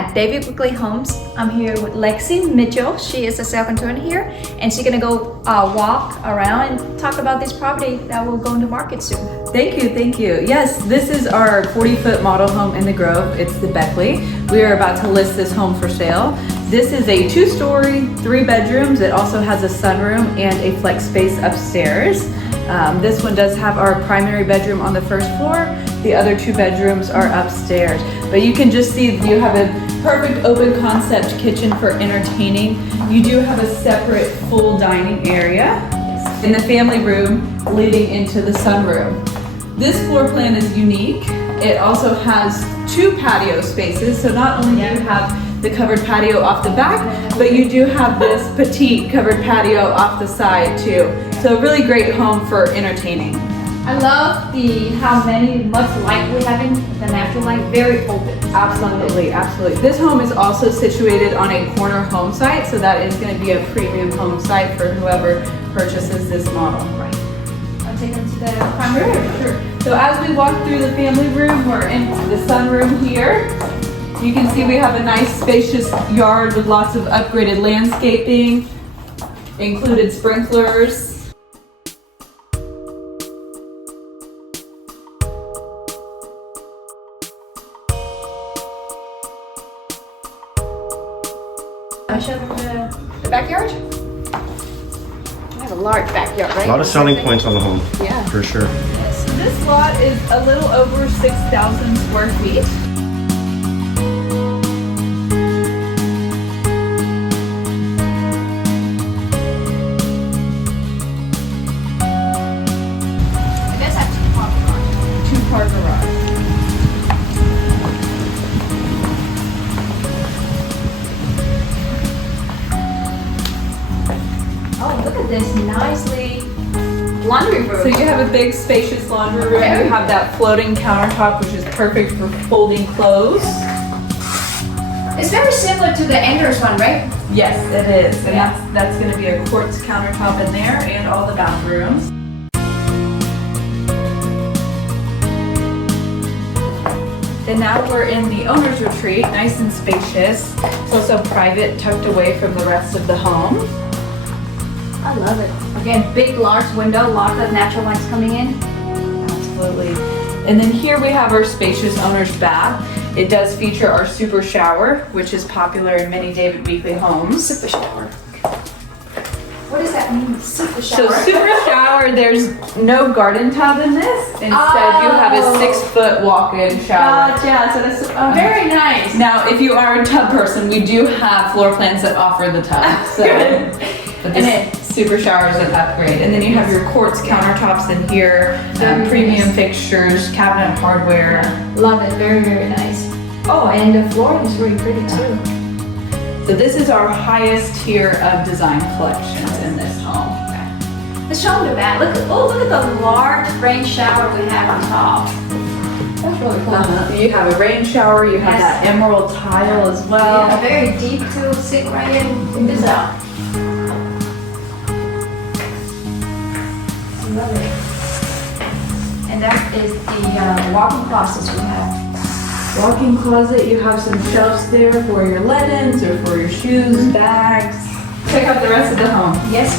at David Weekley Homes. I'm here with Lexi Mitchell. She is a self-contained here, and she's gonna go walk around and talk about this property that will go into market soon. Thank you. Yes, this is our 40-foot model home in the Grove. It's the Beckley. We are about to list this home for sale. This is a 2-story, 3 bedrooms. It also has a sunroom and a flex space upstairs. This one does have our primary bedroom on the first floor. The other 2 bedrooms are upstairs. But you can just see you have a perfect open concept kitchen for entertaining. You do have a separate full dining area in the family room leading into the sunroom. This floor plan is unique. It also has 2 patio spaces. So not only do you have the covered patio off the back, but you do have this petite covered patio off the side too. So a really great home for entertaining. I love how much light we have in the natural light, very open. Absolutely. This home is also situated on a corner home site, so that is going to be a premium home site for whoever purchases this model. Right. I'll take them to the primary. Sure. So as we walk through the family room, we're in the sunroom here. You can see we have a nice spacious yard with lots of upgraded landscaping, included sprinklers. I'll show them the backyard. We have a large backyard, right? A lot of selling points on the home. Yeah. For sure. So this lot is a little over 6,000 square feet. It does have 2-car garage. 2-car garage. Oh, look at this nicely laundry room. So you have a big spacious laundry room. You have that floating countertop, which is perfect for folding clothes. It's very similar to the Anders one, right? Yes, it is. And that's going to be a quartz countertop in there and all the bathrooms. And now we're in the owner's retreat, nice and spacious. It's also private, tucked away from the rest of the home. I love it. Again, big, large window, lots of natural lights coming in. Absolutely. And then here we have our spacious owner's bath. It does feature our super shower, which is popular in many David Weekley homes. Super shower. What does that mean, super shower? So super shower, there's no garden tub in this. Instead, you have a 6-foot walk-in shower. Gotcha. So that's very nice. Now, if you are a tub person, we do have floor plans that offer the tub. So, but this super shower is an upgrade. And then you have your quartz countertops in here, premium fixtures, cabinet hardware. Love it. Very, very nice. Oh, and the flooring is really pretty too. So this is our highest tier of design collections in this home. Let's show them the bath. Look at the large rain shower we have on top. That's really cool. You have a rain shower, you have that emerald tile as well. Yeah, very deep to sit right in this out. Love it. And that is the walk-in closet we have. Walk-in closet, you have some shelves there for your linens or for your shoes, bags. Check out the rest of the home. Yes.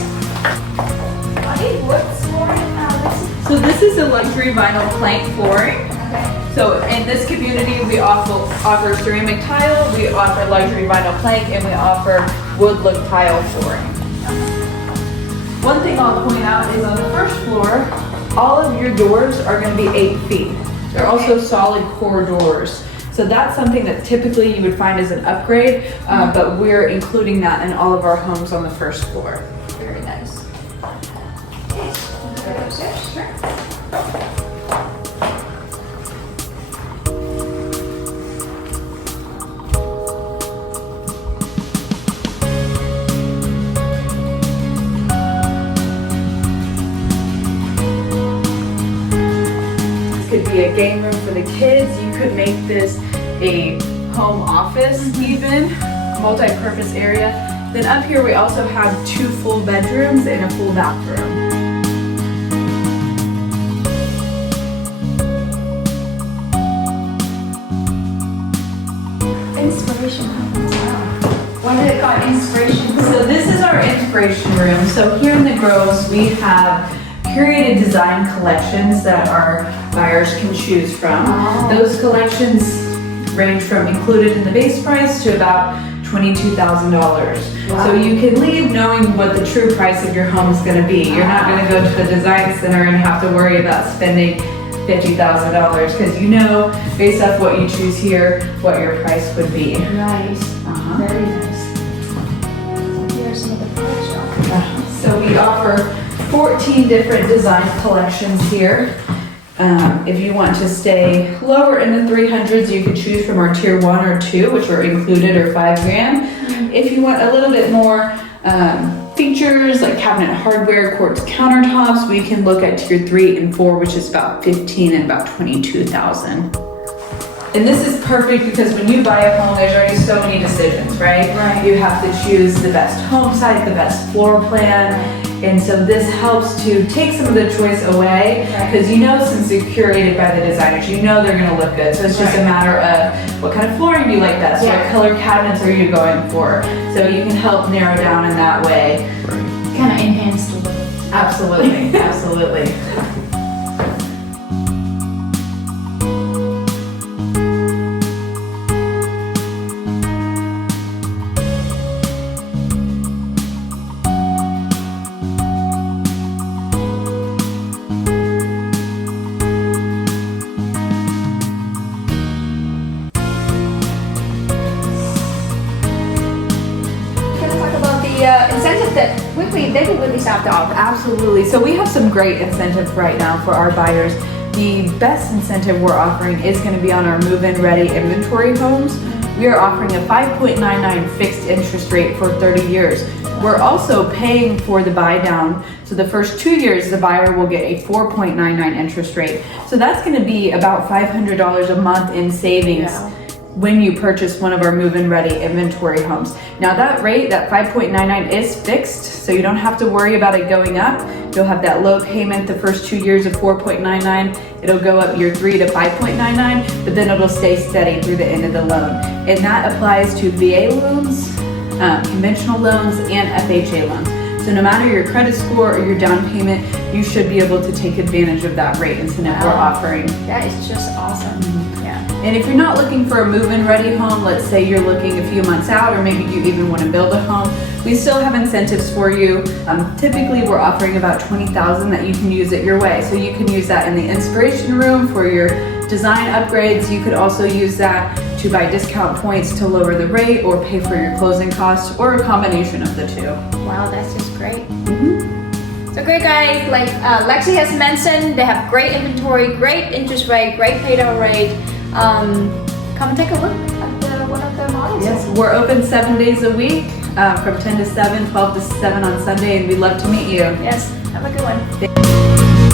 What's flooring? So this is a luxury vinyl plank flooring. Okay. So in this community, we offer ceramic tile, we offer luxury vinyl plank, and we offer wood look tile flooring. One thing I'll point out is on the first floor, all of your doors are going to be 8 feet. They're also solid core doors. So that's something that typically you would find as an upgrade, but we're including that in all of our homes on the first floor. Very nice. Sure. Could be a game room for the kids. You could make this a home office even, multi-purpose area. Then up here we also have 2 full bedrooms and a full bathroom. Inspiration inspiration. Wow. What do they call inspiration? So this is our inspiration room. So here in the Groves, we have curated design collections that our buyers can choose from. Oh. Those collections range from included in the base price to about $22,000. Wow. So you can leave knowing what the true price of your home is going to be. You're not going to go to the design center and have to worry about spending $50,000 because you know, based off what you choose here, what your price would be. Nice. Uh-huh. Very nice. Here's some of the collection. So we offer 14 different design collections here. If you want to stay lower in the 300s, you could choose from our tier 1 or 2, which are included, or $5,000. If you want a little bit more features like cabinet hardware, quartz countertops, we can look at tier 3 and 4, which is about 15 and about 22,000. And this is perfect because when you buy a home, there's already so many decisions, right? Right. You have to choose the best home site, the best floor plan. And so this helps to take some of the choice away because you know, since they're curated by the designers, you know they're gonna look good. So it's just a matter of what kind of flooring do you like best? Yeah. What color cabinets are you going for? So you can help narrow down in that way. Kind of enhanced a little. Absolutely, absolutely. Incentive that Weekley, they will really start off. Absolutely. So we have some great incentives right now for our buyers. The best incentive we're offering is going to be on our move-in ready inventory homes. We are offering a 5.99 fixed interest rate for 30 years. We're also paying for the buy down. So the first 2 years, the buyer will get a 4.99 interest rate. So that's going to be about $500 a month in savings. Yeah. When you purchase one of our move-in ready inventory homes. Now that rate, that 5.99 is fixed, so you don't have to worry about it going up. You'll have that low payment the first 2 years of 4.99. It'll go up year 3 to 5.99, but then it'll stay steady through the end of the loan. And that applies to VA loans, conventional loans, and FHA loans. So no matter your credit score or your down payment, you should be able to take advantage of that rate incentive we're offering. That is just awesome. Yeah. And if you're not looking for a move-in ready home, let's say you're looking a few months out, or maybe you even want to build a home, we still have incentives for you. Typically we're offering about $20,000 that you can use it your way. So you can use that in the inspiration room for your design upgrades. You could also use that to buy discount points to lower the rate or pay for your closing costs, or a combination of the two. Wow, that's just great. So great guys, like Lexi has mentioned, they have great inventory, great interest rate, great pay down rate. Come take a look at one of the models. Yes, we're open 7 days a week, from 10 to 7, 12 to 7 on Sunday, and we'd love to meet you. Yes, have a good one.